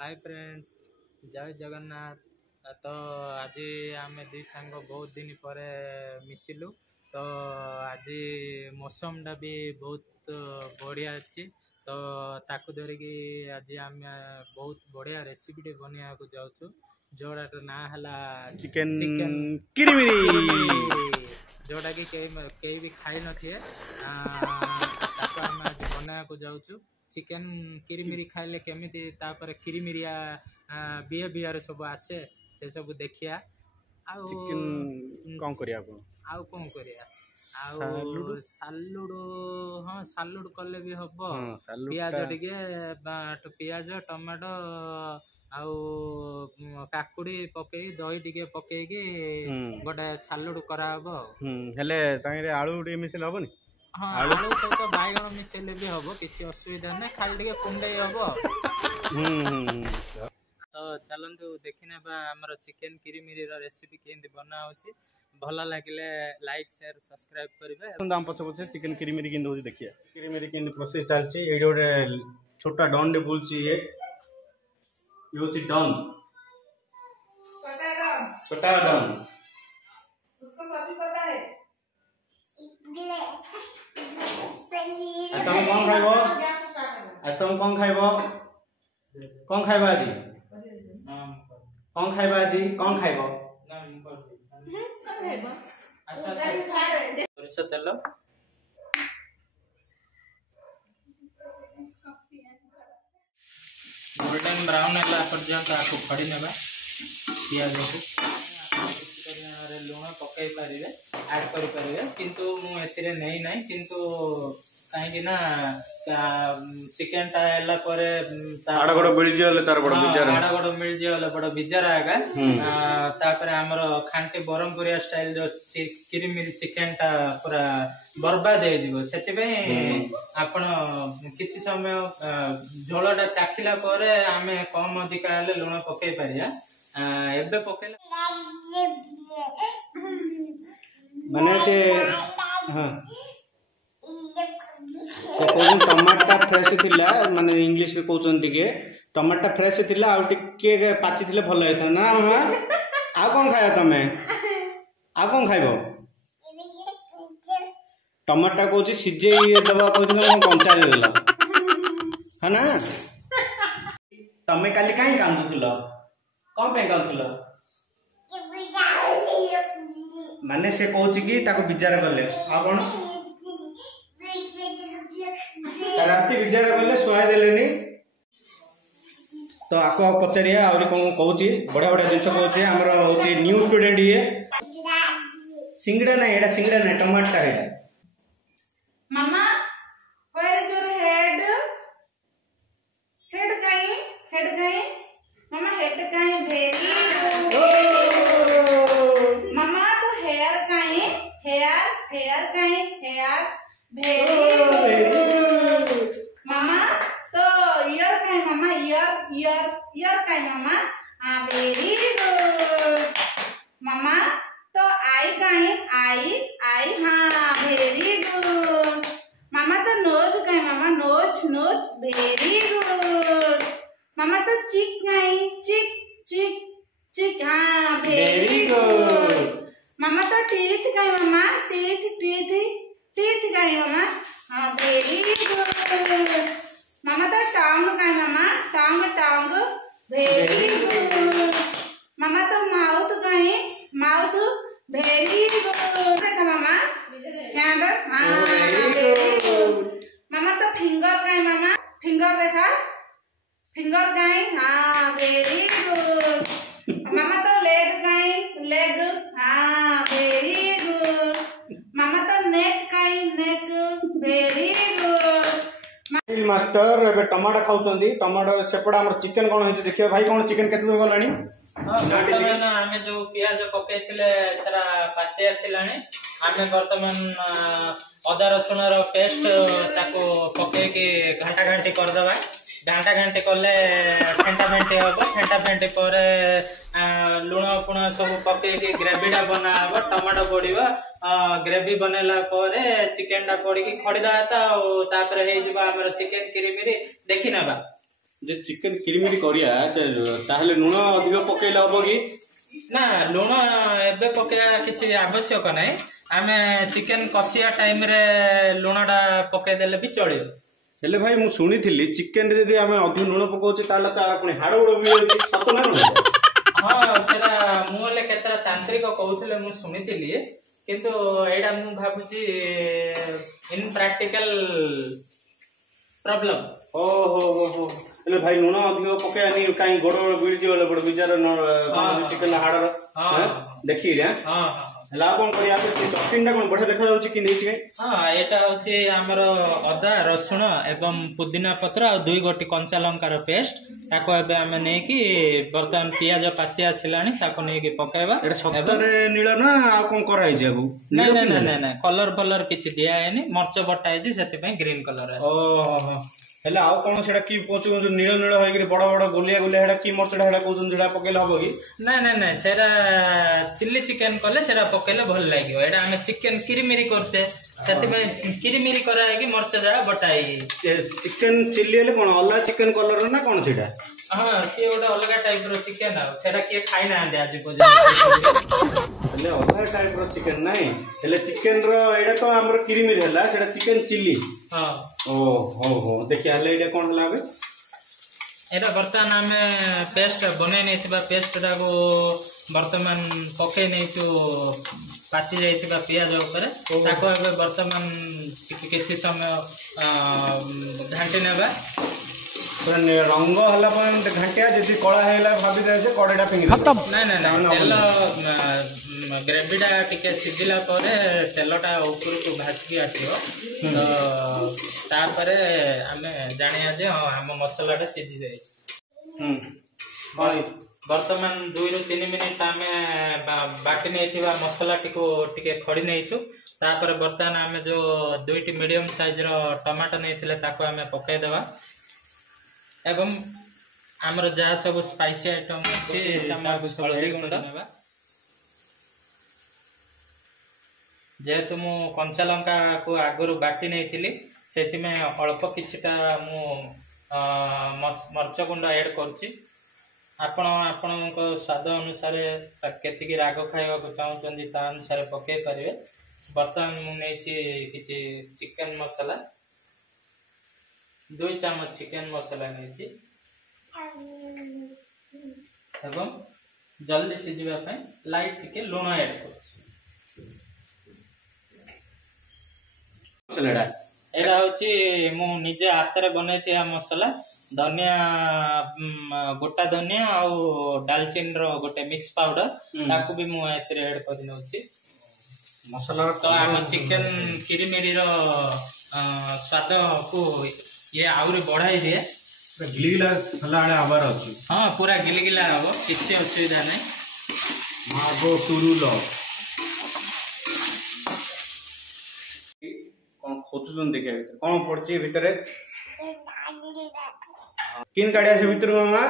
Hi friends, जय जगन्नाथ। तो आज आम दी सांग बहुत दिन पर मिसिलु। तो आज मौसम भी बहुत बढ़िया अच्छी। तो ताकू धरिकी आज आम बहुत बढ़िया रेसिपी बनिया को जाऊँ, जोड़ा ना है चिकन किरिमिरी, जोटा कि कई भी खाई न थे बना को जाऊँ। चिकेन किरिमिरी खाइले केमिति तापर किरिमिरिया बिहेवियर सब आसे से सब देखिया। आउ चिकन कौन करिया आपण आउ कौन करिया आउ सालुड। हाँ सालुड कले भी हबो। पियाज टिके पियाज टमाटो आउ काकुड़ी पकई दही टिके पकईकी गोटे सालुड करा हबो। हेले तांगे आलू टिके मिसेल हबनी। हाँ आलू सहित बैगन मिसेले भी हम किसी असुविधा नहीं, खाली टे कुंडे हम। तो चलतु देखी आमर चिकेन किरिमिरी रेसिपी केमती बना होची। भल लगे लाइक शेयर सब्सक्राइब करेंगे। हम पछ पछे चिकन किरिमिरी केमती होची देखिए। किरिमिरी केमती प्रोसेस चलची। एडी गोटे छोटा डन डे बुलची। ये होची डन, छोटा डन। उसको सभी पता है। तुम कौन खाइबो? तुम कौन खाइबो? कौन खाइबो आज? कौन खाइबो आज? कौन खाइबो? सरिष तेल गोल्डन ब्राउन है पर्यंत आपको खड़ी नेबा। पियाज लुण पकई पारे ऐड कर पारे, किंतु मुझे नहीं ना किंतु कहीं ना चिकेन टा हैला परे आड़ा गोड़ मिल जियो तार बड़ बिजार, आड़ा गोड़ मिल जियो बड़ बिजार आगा। तापर हमर खांटी बरहमपुरिया स्टाइल जो किरिमिरी चिकेन टा पूरा बर्बाद हो जिवो। सेति पे आपण किछि समय झोलटा चाखिला परे आमे कम अधिका हेले लुण पकई पारिया। एबे पकैला माने से हां तो टमाटा फ्रेश थिला। माने इंग्लिश में कहउचन दिके टमाटा फ्रेश थिला आ टिके पाची थिले भल हेता ना। मामा आ कोन खाया तमे? आ कोन खाइबो? टमाटा कोची सिजे दबा कहथिला हम कंचा दे देला है ना। तमे काली काई कांदुथिलो? कौन पे कांदुथिलो? माने से कहउची कि ताको बिचार गले आ कोन राति विचार गले सुहा देलेनी। तो आको पचारिया आउरी कोन कहउची बड़ा बड़ा जिंस कहउची। हमर होची न्यू स्टूडेंट ये सिंगड़ा ना, एडा सिंगड़ा ना टमाटा है। मामा where is your head? Head काई? हेड काई? मामा हेड काई? Very good. मामा तो हेयर काई? हेयर हेयर काई? Hair very good. मामा तो ईयर काई? मामा ईयर ईयर ईयर काई? मामा हाँ वेरी गुड। मामा तो आई काई? आई आई हाँ वेरी गुड। मामा तो नोज काई? मामा नोज नोज वेरी गुड। मामा तो चिक काई? चिक चिक चिक हाँ वेरी गुड। मामा तो टीथ काई? मामा टीथ टीथ टीथ काई? मामा हाँ वेरी गुड। मामा तो टांग काई? मामा टांग टांग वेरी गुड। मामा तो माउथ काई? Mouth very good. देखा मामा हैंड हाँ वेरी गुड। मामा तो फिंगर काई? मामा फिंगर देखा फिंगर काई? हाँ वेरी गुड। मामा तो लेग काई? लेग हाँ वेरी गुड। मामा तो नेक काई? नेक वेरी गुड। मास्टर एबे टमाटो खाउचंदी। टमाटो सेपड़ा हमर चिकन कोन होई देखियो भाई। कोन चिकन केतु गलानी? वर्तमान आमे जो पियाज पकैथिले सारा पाचे आसिलानी। आमे वर्तमान अदा रसुण रो पेस्ट ताको पकै के घंटा घंटी कर दबा। घंटा घंटी करले फेंटा फेंटी हो। फेंटा फेंटी पर लुण पुण सब पकै के ग्रेवीटा बना हबो। टमाटो पड़िबो। ग्रेवी बनैला परे चिकन टा पड़ी की खड़ी दाता। तापर हे जिबा हमर चिकन किरिमिरी देखि नबा। जे चिकन किरिमिरी करिया ताहले लुण अधिक पकेइला हबो कि ना लुण एबे पकेया किछि आवश्यक नै आमे चिकन कसिया टाइम रे लुणडा पके देले भी चलियो हेले भाई मु सुनिथिली चिकन रे यदि आमे अधिक लुण पकोचे ताला तार पुनी हाड़ उड़ भी सत ना हां सेरा मु ले केतरा तांत्रिक कहउथिले मु सुनिथिली किंतु एडा मु भाबुची इन प्रैक्टिकल प्रॉब्लम ओ हो हेले भाई लुण अधिक पकेयानी काई गोड़ बिड़ जिवले बड़ बिचार चिकन हाड़ देखि रे हां हेला कोन करिया चटनीटा कोन बढ़िया देखा जाउची कि नेछि हां एटा होची हमर अदा रसुण एवं पुदीना पत्र आ 2 गोटी कंचा लंकार पेस्ट ताको एबे हमें नै कि वर्तमान पियाज पाची आसिलानी ताको नै कि पकाइबा एटा सप्तारे नीळ ना आ कोन कराई जेबू नै कलर किछि दिया हैनी मरच बटाई जी सेति पई ग्रीन कलर आसी ओ हेले आउ कोन सेटा की पोचु नीळ नीळ होई कि बड़ बड़ गोलिया गोलिया हेडा की मरचडा हेडा कोजन जेडा पकेला हबो कि नै सेरा चिल्ली चिकन कले सेरा पकेले भल लागियो एडा हमें चिकन किरिमिरी करछे सेति पई किरिमिरी कराय कि मरच जडा बटाई चिकन चिल्ली हेले कोन अल्ला चिकन कलर ना कोन सेटा हां से ओडा अलगा टाइप रो चिकन आ सेटा के खाइ ना आंदे आज पजे हेले अलगा टाइप रो चिकन नै हेले चिकन रो एडा तो हमर किरिमिरी हला सेटा चिकन चिल्ली हां ओ हो देखिया हेले एडा कोन हला बे एटा वर्तमान हमें पेस्ट बने नेथिबा पेस्ट डाको वर्तमान पके नेचु पाची जाइथिबा पियाज ऊपर ताको एबे वर्तमान किछि समय घंटे नेबा रंग हला पन घंटिया जदी कळा हेला भाबी जाय से कडेटा फिंगी खत्म नै तेल ग्रेवीटा टिके सिजिला परे तेलटा ऊपर को भासी आसीबो तो तापरे हमें जानिया जे हम मसालाटा सिझी जाय वर्तमान 2 ରୁ 3 मिनिट हमें बाटी नेथिबा मसाला टिको टिके खड़ी नेइछु तापर वर्तमान हमें जो 2टी मीडियम साइज रो टमाटो नेथिले ताको हमें पकाई देबा एवं हमर जा सब स्पाइसी आइटम अछि चमच हल्दी गुंड जेहेतु मु कंचा लंका को आगुरु बाटी नेथिली सेति में अल्प किछिटा मु मरच गुंड ऐड करछि आपण स्वाद अनुसार केतिकी राग खाइबा को चाहउचंदी ता अनुसार पके परिवे वर्तमान मु नेछि किछि चिकन मसाला 2 चम्मच चिकन मसाला नेछि एवं जल्दी सिझिबा पय लाइट टिके लूण ऐड करछि मसालाडा एडा होछि मु निजे हाथ रे बनैथिया मसाला धनिया गोटा धनिया और दालचीनी रो गोटे मिक्स पाउडर ताकू भी मु एतरे ऐड कर नउछि मसाला तो हम चिकन किरिमिरी रो स्वाद को ये आउरी बढ़ाई दिए गिलगिला हला आड़े आबार अछि हां पूरा गिलगिला हबो किछि असुविधा नै मागो तुरुलो कोन खोचुजन देखे कोन पड़छि भितरे किन गाड़िया से भीतर मामा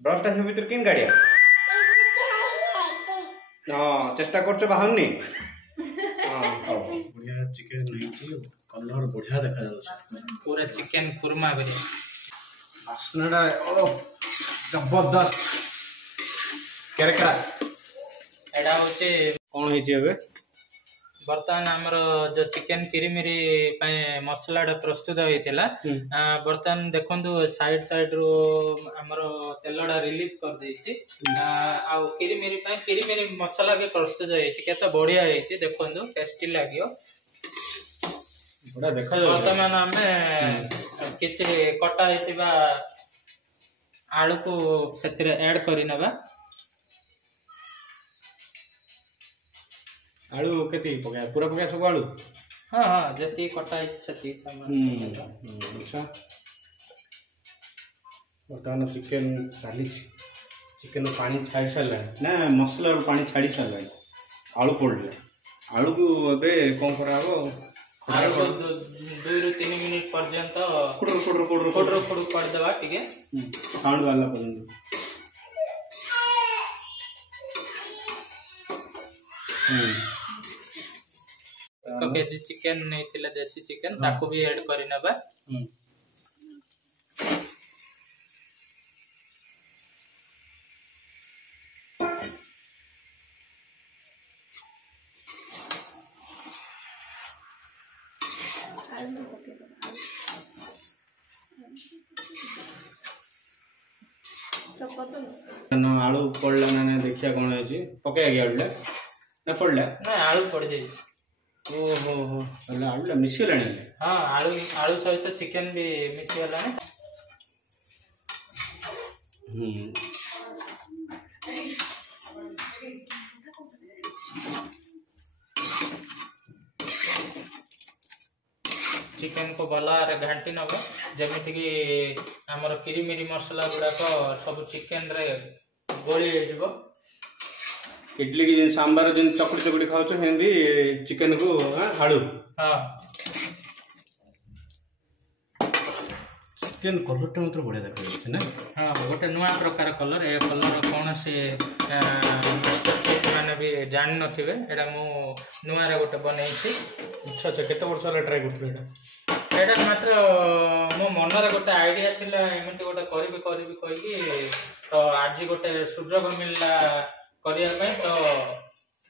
ब्रशटा से भीतर किन गाड़िया हां चेष्टा करछो बाहरनी हां बढ़िया चिकन नहींची कलर बढ़िया देखा जाउछ पूरा चिकन खुरमा बेरी वासनाडा ओ जबरदस्त केरकरा एडा होचे कोन हेची एबे वर्तमान हमर जो चिकन किरिमिरी पय मसालाटा प्रस्तुत होइतिला वर्तमान देखंतु साइड रो हमर तेलडा रिलीज कर देछि आ किरिमिरी पय किरिमिरी मसाला के प्रस्तुत होइछि केते बढ़िया होइछि देखंतु टेस्टी लागियो बड़ा देखा जाय वर्तमान हमें किछि कटा हेतिबा आलू को सेथिरे ऐड करि नबा आलू केती पका पूरा पका सब आलू हां हां जति कटा है सती सामान अच्छा वर्तमान चिकन चाली चिकन पानी छाड़ी सारा ना मसला पानी छाड़ी सारा आलू पड़ले आलू को अबे कौन कराबो आलू 2 ରୁ 3 मिनिट पर्यंत कोडर कर देबा ठीक है साउंड वाला पर्यंत केजी चिकन नहीं थिला देसी चिकन ताको भी ऐड करि नबा ना आलू पड़ला ना देखिया कौन है पके आगे आलू ना पड़ला ना आलू पड़ जाए। ओहो हो अल्लाह आलू मिसी लानी हाँ आलू आलू सहित चिकन भी मिसी गला। चिकन को भला घाटी नब जमीती कि आमर किरीमिरी मसला गुड़ाक सब चिकन रे गोली हो। इडली की सांबार जिन चकड़ी चकड़ी खाओ हिंदी चिकन को आलू हाँ चिकन कलर टा मतलब बढ़िया देखा ना। हाँ गोटे नुआ प्रकार कलर ए कलर कौन से मैंने भी जान नथिबे एटा मु नुआ रे गोटे बनै छी। अच्छा अच्छा केते वर्ष होला ट्राई करथि एटा मात्र मो मन रे गोटे आईडिया थिला एमति गोटे करबी करबी कहि कि तो आज गोटे सुযোଗ मिलला करिया पे तो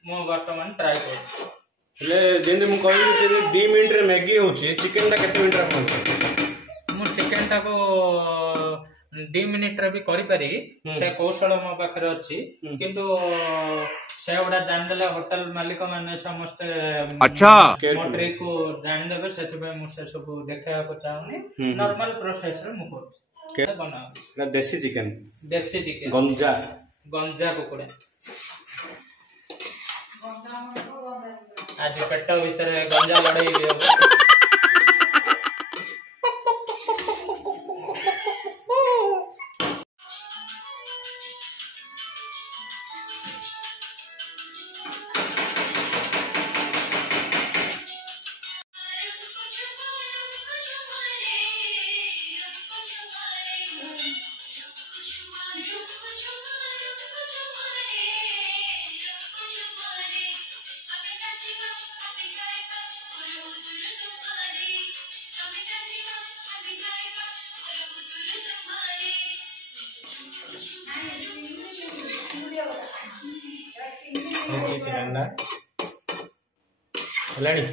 मो वर्तमान ट्राई कर ले जेंदे मु कहि जे 2 मिनिट रे मैगी होची चिकन टा केते मिनिट रे बन मु चिकन टा को 2 मिनिट रे भी करि पारी से कौशल मो पाखरे अछि किंतु से गुडा जान देला होटल मालिक माने समस्त अच्छा मोटरी को जान देबे सेति पे मु से सब देखा को चाहनी नॉर्मल प्रोसेस रे मु कर बना ना देसी चिकन गंजा कुकुड़ा आज पेट भीतर गंजा लड़ाई लानी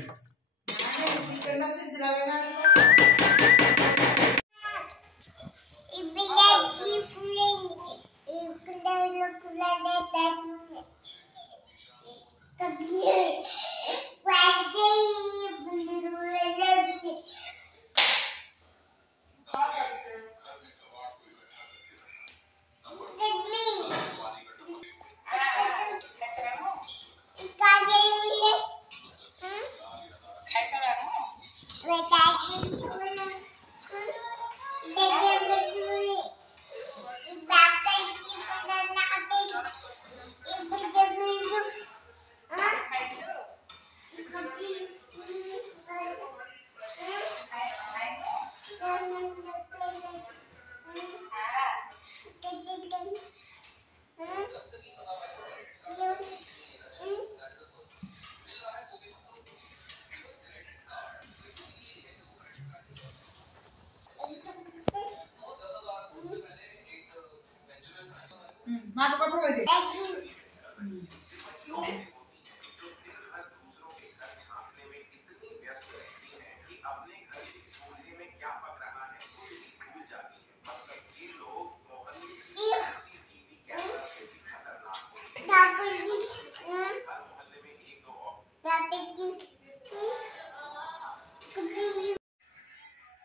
मां को कथा कहि दे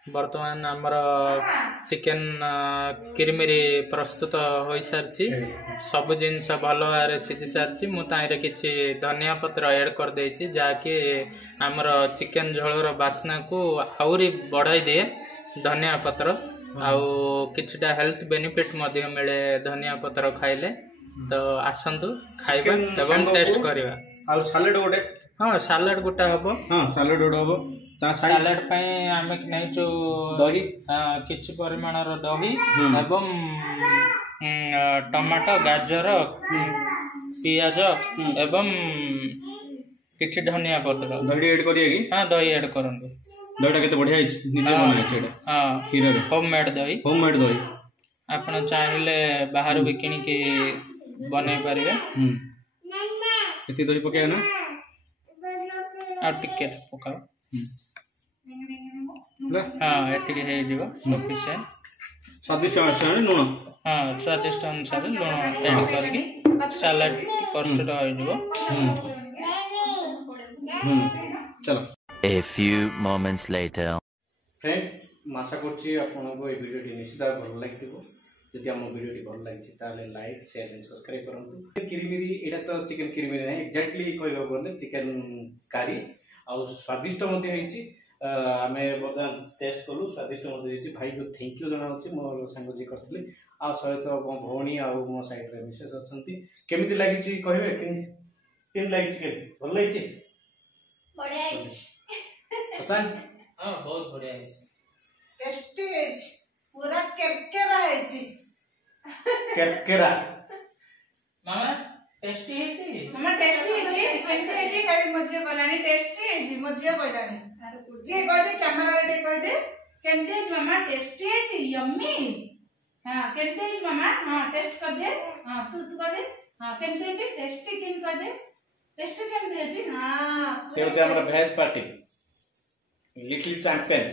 वर्तमान आमर चिकेन किरमिरी प्रस्तुत हो सारी सब जिनस भल भाव सीझी सारी मुझे किसी धनिया पत्र ऐड कर देछि जाकि आमर चिकेन झोलर बास्ना को आउरी बढ़ाई दिए धनिया पत्र आउ किछटा हेल्थ बेनिफिट मध्य मिले धनिया पत्र खाइले तो आसंतु खाइबा एवं टेस्ट करबा आउ सैलेड गोटे हाँ सैलेड गोटा हबो हाँ सैलेड गोटे हबो ता सैलेड पई आमे नै जो दही किछि परिमाण रो दही एवं टमाटो गाजर पियाज एवं किछि धनिया पत्र दही ऐड करिया कि हाँ दही ऐड करंतु दहीटा केते बढ़िया हिच निजे बना छै एटा हाँ खीर रे होममेड दही आपण चाहिले बाहर भी किनी के बनै परिबे एती दही पके ना आ टिके पकाओ हाँ एतिके हे जीव सफिशिएंट स्वादिष्ट अनुसार लुण हाँ स्वादिष्ट अनुसार लुण ऐड करके सलाड कष्ट चलो A few moments later. Friend आशा करछि आपनको ए वीडियोटी निश्चित भल लागिथिबो जदि हम वीडियोटी भल लागिछि ताले लाइक शेयर एंड सब्सक्राइब करंतु किरिमिरी एटा तो चिकन किरिमिरी नै एक्जेक्टली कहबो बोले चिकन कारी आ स्वादिष्ट मध्ये हेछि आमे बर्तमान टेस्ट कलु स्वादिष्ट मध्ये हेछि भाई को थैंक यू जनाउछि मोर संग जी करथिले आ सहित मो भौणी आ मो साइड रे मिसेस अछंती केमिति लागिछि कहबे केन लागिछि के भल लागिछि बढ़िया है पसंद हाँ बहुत बढ़िया है टेस्टी है पूरा केरकेरा है केरकेरा मामा टेस्टी है मामा टेस्टी है केमसे है काई मझिया कहलानी टेस्टी है मझिया कहलानी ये कह दे कैमरा रे कह दे केमसे है मामा टेस्टी है यम्मी हां केमसे है मामा हां टेस्ट कर दे हां तू कह दे हां केमसे है टेस्टी किन कह दे टेस्टी केमसे है हां से हमरा भेज पार्टी लिटिल चैंपियन